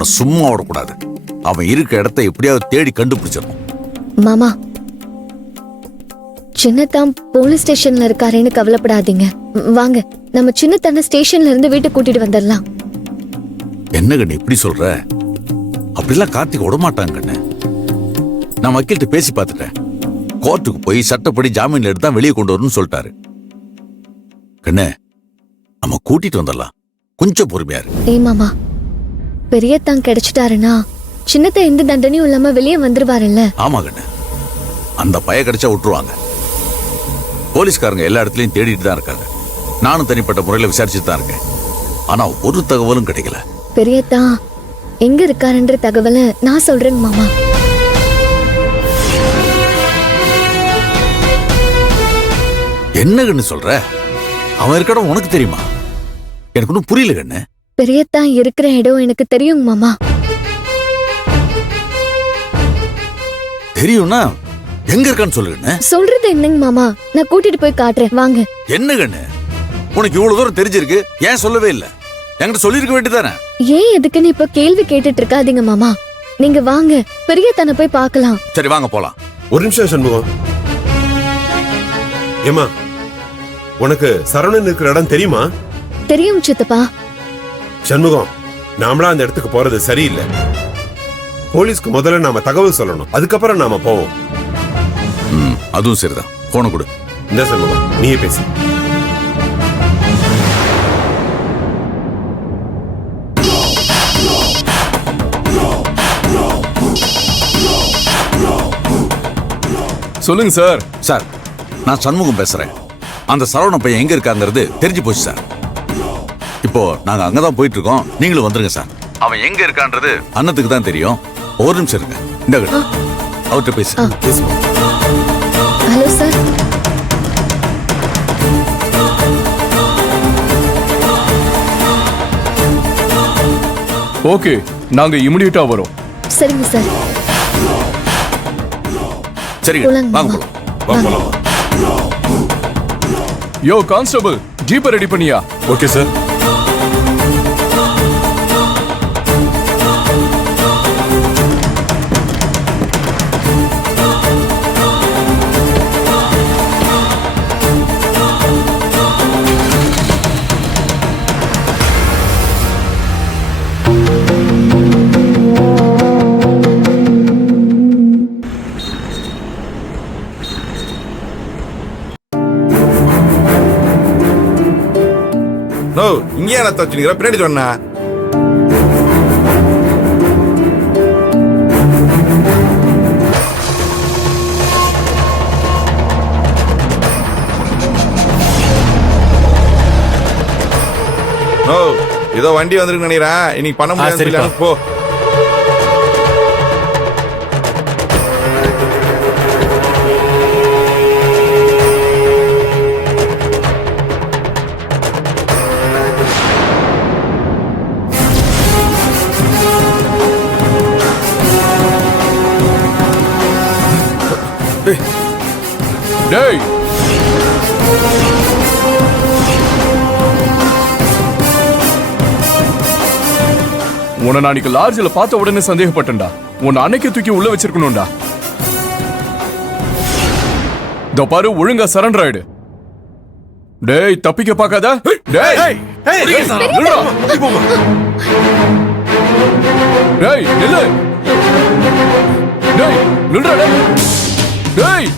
அவனை சும்மா விடக்கூடாது. அவன் இருக்க இடத்தை எப்படியாவது தேடி கண்டுபிடிச்சிடணும். மாமா, சின்னத்தான் போலீஸ் ஸ்டேஷன்ல இருக்காருன்னு கவலைப்படாதீங்க. வாங்க, நம்ம சின்னத்தான ஸ்டேஷன்ல இருந்து வீட்டுக்கு கூட்டிட்டு வந்துடலாம். என்ன கண்ணு இப்படி சொல்ற? அப்படிலாம் கார்த்திக் விடமாட்டாங்க கண்ணு. நான் வக்கீல்கிட்ட பேசி பார்த்துட்டேன். கோர்ட்டுக்கு போய் சட்டப்படி ஜாமீன்ல எடுத்தா வெளியே கொண்டு வரணும்னு சொல்லிட்டாரு. கண்ணு, நம்ம கூட்டிட்டு வந்துடலாம். கொஞ்சம் பொறுமையா இரு. ஏய் மாமா, பெரியத்தான் கிடைச்சிட்டாருன்னா சின்னத்தை எந்த தண்டனையும் இல்லாம வெளியே வந்துருவாருல்ல? ஆமா கண்ணு, அந்த பய கிடைச்சா விட்டுருவாங்க. போலீஸ்காரங்க எல்லா இடத்துலயும் தேடிட்டு தான் இருக்காங்க. நானும் தனிப்பட்ட முறையில விசாரிச்சுட்டு தான் இருக்கேன். ஆனா ஒரு தகவலும் கிடைக்கல. பெரியத்தான் எங்க இருக்காருன்ற தகவலை நான் சொல்றேன் மாமா. என்ன கண்ணு சொல்ற? அவன் இருக்க இடம் உனக்கு தெரியுமா? எனக்கு ஒன்னும் புரியல கண்ணு. பெரியத்தான் இருக்கிற இடம் எனக்கு தெரியும் மாமா. தெரியும்னா எங்க இருக்கான்னு சொல்லு கண்ணு. சொல்றது என்னங்க மாமா, நான் கூட்டிட்டு போய் காட்டுறேன், வாங்க. என்ன கண்ணு, உனக்கு இவ்வளவு தூரம் தெரிஞ்சிருக்கு, ஏன் சொல்லவே இல்ல? என்கிட்ட சொல்லிருக்க வேண்டியதானே? ஏன் எதுக்குன்னு இப்ப கேள்வி கேட்டுட்டு இருக்காதீங்க மாமா. நீங்க வாங்க, பெரியத்தான போய் பார்க்கலாம். சரி வாங்க போலாம். ஒரு நிமிஷம் சண்முகம். ஏமா, உனக்கு சரவணன் இருக்கிற இடம் தெரியுமா? தெரியும் சித்தப்பா. சண்முகம், நாமளா அந்த இடத்துக்கு போறது சரியில்லை. போலீஸ்க்கு முதல்ல நாம தகவல் சொல்லணும், அதுக்கப்புறம் நாம போவோம். அதுவும் சரிதான். போன கொடு. இந்த சண்முகம், நீயே பேசு. சொல்லுங்க சார். சார், நான் சண்முகம் பேசுறேன். அந்த சரவண பையன் எங்க இருக்காங்கிறது தெரிஞ்சு போச்சு சார். இப்போ நாங்க அங்கதான் போயிட்டு இருக்கோம். நீங்களும் வந்துருங்க சார். அவன் எங்க இருக்கான்றது அண்ணத்துக்கு தான் தெரியும். ஒரு நிமிஷம் இருங்க. இந்த அவர்கிட்ட பேசு. Hello sir. ஓகே, நாங்க இமிடியேட்டா வரோம். சரிங்க சார். சரிங்க, போலாங்க வாங்க மாமா. போலாம். வா, போலாம். யோ கான்ஸ்டபிள், ஜீப்பை ரெடி பண்ணியா? Okay sir. இங்கே என்ன தச்சுக்கிற பின்னாடி சொன்னா? ஏதோ வண்டி வந்துருக்கு நினைக்கிறேன். இன்னைக்கு பண்ண முடியாது. போ. டேய், உன்னை நான் லாட்ஜில் பார்த்த உடனே சந்தேகப்பட்டேன்டா. உன்னை அன்னைக்கு தூக்கி உள்ள வச்சிருக்கணும்டா. இதோ பாரு, ஒழுங்கா சரண்டர் ஆயிடு. டேய், தப்பிக்க பார்க்காத. டேய் நில்லு. டேய் நில்றா. டேய்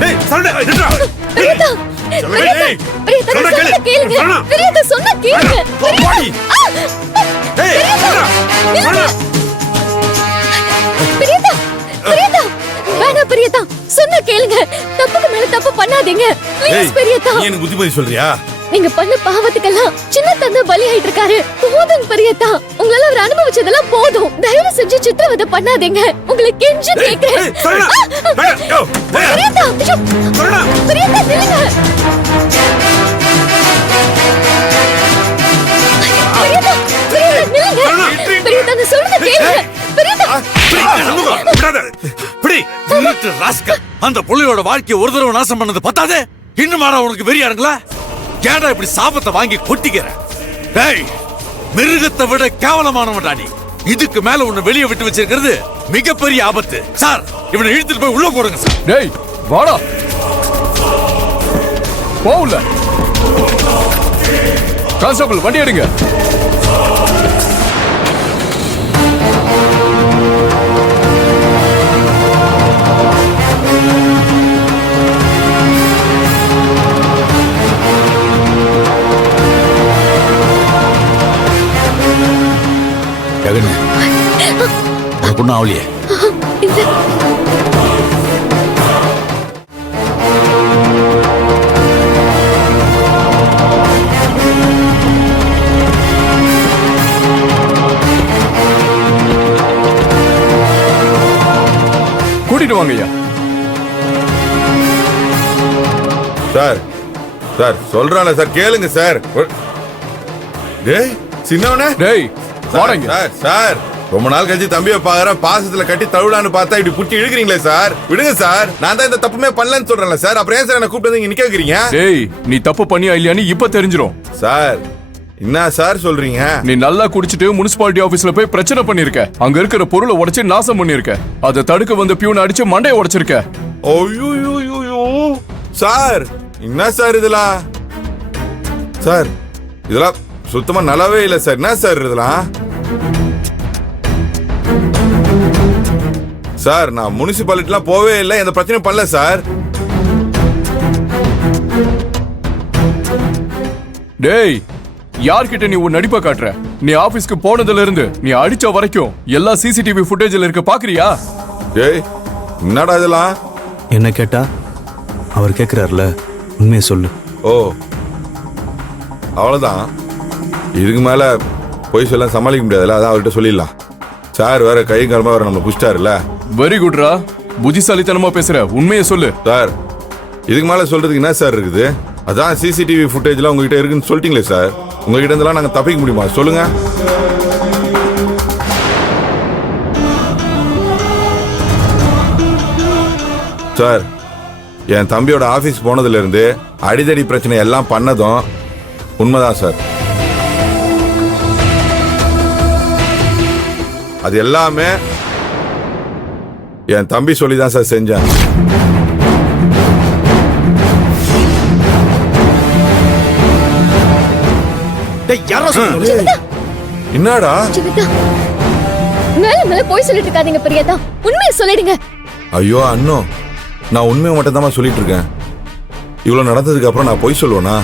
டேய் சரவணன், நில்றா. பெரியத்தா, பெரியத்தா சொன்னா கேளுங்க. பெரியத்தா சொன்னா கேளுங்க. போடி. டேய் நில்றா. பெரியத்தா, பெரியத்தா, வேணாம் பெரியத்தா, சொன்னா கேளுங்க. தப்புக்கு மேல தப்பு பண்ணாதீங்க. ப்ளீஸ் பெரியத்தா. நீ எனக்கு புத்தி சொல்றியா? நீங்க பண்ண பாவத்துக்கெல்லாம் சின்ன தந்தை பலி ஆயிட்டு இருக்காரு. போதும் பெரியத்தா, உங்களால அவர் அனுபவிச்சதெல்லாம் போதும். தயவு செஞ்சு சித்திரவதை பண்ணாதீங்க. உங்களை கெஞ்சி கேக்குறேன். பெரியத்தா, பெரியத்தா நில்லுங்க. பெரியத்தா, பெரியத்தா நில்லுங்க. பெரியத்தா நான் சொல்றத கேளுங்க. பெரியத்தா, அந்த புள்ளையோட வாழ்க்கையை ஒரு தடவை நாசம் பண்ணது பத்தாதே, இன்னும் உனக்கு வெறியாருங்களா? ஏன்டா இப்படி சாபத்தை வாங்கி கொட்டிக்கிற? டேய், மிருகத்தை விட கேவலமானவன்டா நீ. இதுக்கு மேல உன்னை வெளியே விட்டு வச்சிருக்கிறது மிகப்பெரிய ஆபத்து. சார், இவனை இழுத்துட்டு போய் உள்ள போடுங்க சார். டேய் வாடா, போகல. கான்ஸ்டபிள் வண்டி எடுங்க. ஜெகன், உனக்கு ஒன்றும் ஆவலையே? கூட்டிட்டு வாங்க ஐயா. சார் சார் சொல்றான்ல சார், கேளுங்க சார். டேய் சின்னவனே. டேய் வாடங்க. சார் சார் ரொம்ப நாள் கழிச்சு தம்பியை பாக்குறேன், பாசத்துல கட்டி தழுடான்னு பார்த்தா இப்படி புட்டி இழுக்கிறீங்களே சார். விடுங்க சார், நான் தான் இந்த தப்புமே பண்ணலன்னு சொல்றேன்ல சார். அப்புறம் ஏன் சார் என்ன கூப்பிட்டு இங்க நிக்க வைக்கிறீங்க? டேய் நீ தப்பு பண்ணியா இல்லையான்னு இப்ப தெரிஞ்சிரும். சார் என்ன சார் சொல்றீங்க? நீ நல்லா குடிச்சிட்டு முனிசிபாலிட்டி ஆபீஸ்ல போய் பிரச்சனை பண்ணிருக்க. அங்க இருக்கிற பொருளை உடைச்சு நாசம் பண்ணிருக்க. அதை தடுக்க வந்த பியூன் அடிச்சு மண்டையை உடைச்சிருக்க. ஐயோ சார், என்ன சார் இதெல்லாம்? சார் இதெல்லாம் சுத்தமா நல்லாவே இல்ல சார். என்ன சார் இதெல்லாம்? சார் நான் முனிசிபாலிட்டிலாம் போவே இல்லை, எந்த பிரச்சனையும் பண்ணல சார். டேய் யார்கிட்ட நீ உன் நடிப்பை காட்டுற? நீ ஆபீஸ்க்கு போனதுல இருந்து நீ அடிச்ச வரைக்கும் எல்லா சிசிடிவி ஃபுட்டேஜ்ல இருக்க பாக்குறியா? டேய் என்னடா இதெல்லாம்? என்ன கேட்டா அவர் கேக்குறாருல, உண்மையை சொல்லு. ஓ அவ்வளவுதான், இதுக்கு மேல போய் சொல்ல சமாளிக்க முடியாதுல்ல, அதான் அவர்கிட்ட சொல்லிடலாம். சார் வேற கை காலமா வேற நம்ம புடிச்சிட்டாருல்ல. வெரி குட்ரா, புத்திசாலித்தனமா பேசுற. உண்மையை சொல்லு. சார் இதுக்கு மேல சொல்றதுக்கு என்ன சார் இருக்குது? அதான் சிசிடிவி ஃபுட்டேஜ்லாம் உங்ககிட்ட இருக்குன்னு சொல்லிட்டீங்களே சார். உங்ககிட்ட இருந்தெல்லாம் நாங்க தப்பிக்க முடியுமா சொல்லுங்க? சார் என் தம்பியோட ஆபீஸ் போனதுல இருந்து அடிதடி பிரச்சனை எல்லாம் பண்ணதும் உண்மைதான் சார். அது எல்லாமே என் தம்பி சொல்லிதான் சார் செஞ்சேன். என்னடா ஜீவிதா, மேல மேல போய் சொல்லிட்டு இருக்காதீங்க பிரியதா. உண்மையை சொல்லிடுங்க. ஐயோ அண்ணோ, நான் உண்மையை மட்டும் தான் சொல்லிட்டு இருக்கேன். இவ்வளவு நடந்ததுக்கு அப்புறம் நான் பொய் சொல்லுவேனா?